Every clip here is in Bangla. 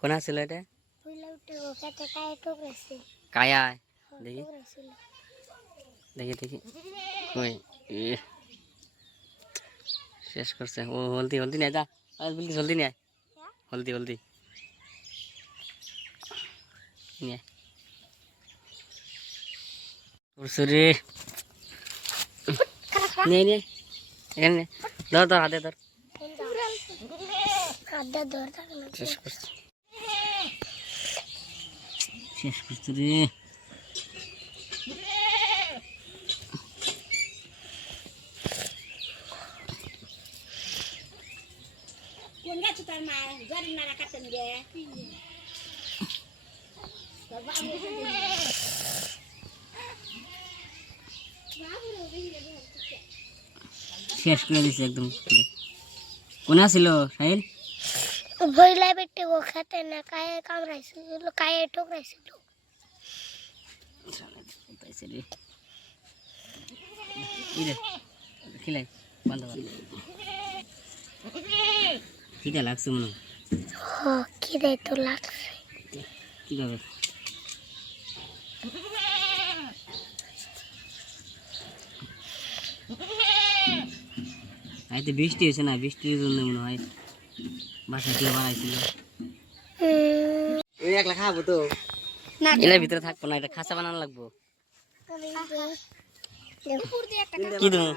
কোন ছিল এটা? কায়া দেখি দেখি দেখি কই শেষ করছে। ও হলদি হলদি নিয়ে যা, বলতি জলদি নিয়ে হলদি হলদি নিয়ে রে নিয়ে নিয়ে এখানে ধর ধর হাতে ধর শেষ করছে শেষ করছে রে। শেষ করে দিছে একদম। কোন ছিল সাহিল? ভইলা বেটে গো খেতে না কায়ে কামড়াইছিল, কায়ে ঠোকরাইছিল। পাইছে রে ইরে খিলাই বন্ধ কর। খিদা লাগছে মনে হয়। হ্যাঁ খিদে তো লাগছে। কিভাবে আইতে বৃষ্টি হয়েছে না, বৃষ্টির জন্য মনে হয় বাসা দিয়ে বাড়াইছিল। একলা খাবো তো এলার ভিতরে থাকবো না, এটা খাঁচা বানানো লাগবো। কি দেবো?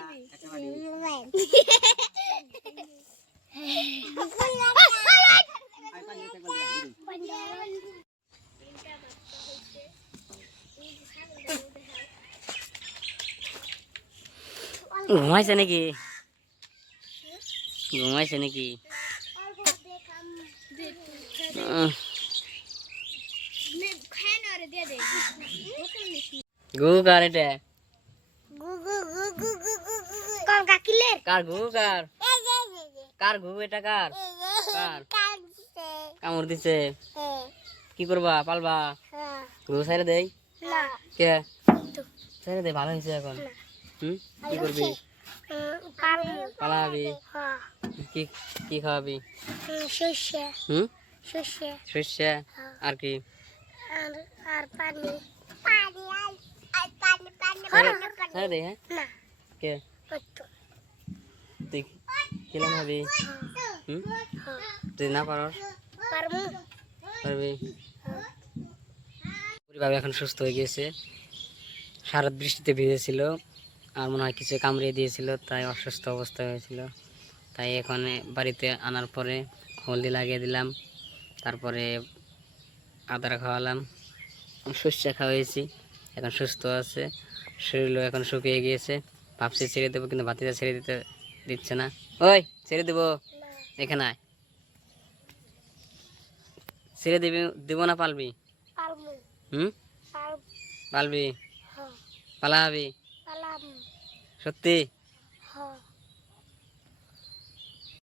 ঘুমাইছে নাকি? ঘুমাইছে নাকি? গু কার এটা? কার ঘু কার? কার ঘু এটা কার? কার কামড় দিছে? কি করবা পালবা? ঘু ছেড়ে দেই কে? ছেড়ে দে, ভালো হয়েছে এখন। কি করবি? পালাবি? কি কি খাওয়াবি? শস্য আর কি? ছেড়ে দে। হ্যাঁ কে তুই খেলাম হবি? তুই না পারস পারবি? পরিবার এখন সুস্থ হয়ে গিয়েছে। সারা বৃষ্টিতে ভিজেছিল আর মনে হয় কিছু কামড়িয়ে দিয়েছিল, তাই অসুস্থ অবস্থা হয়েছিল। তাই এখানে বাড়িতে আনার পরে হলদি লাগিয়ে দিলাম, তারপরে আদার খাওয়ালাম, শস্য খাওয়াইছি। এখন সুস্থ আছে, শরীরও এখন শুকিয়ে গিয়েছে। ভাবছি ছেড়ে দেবো, কিন্তু ভাতিজা ছেড়ে দিচ্ছে না। ওই ছেড়ে দেবো এখানে আয়। ছেড়ে দিবি দেবো না পালবি? পালবি? পালাবি? সত্যি?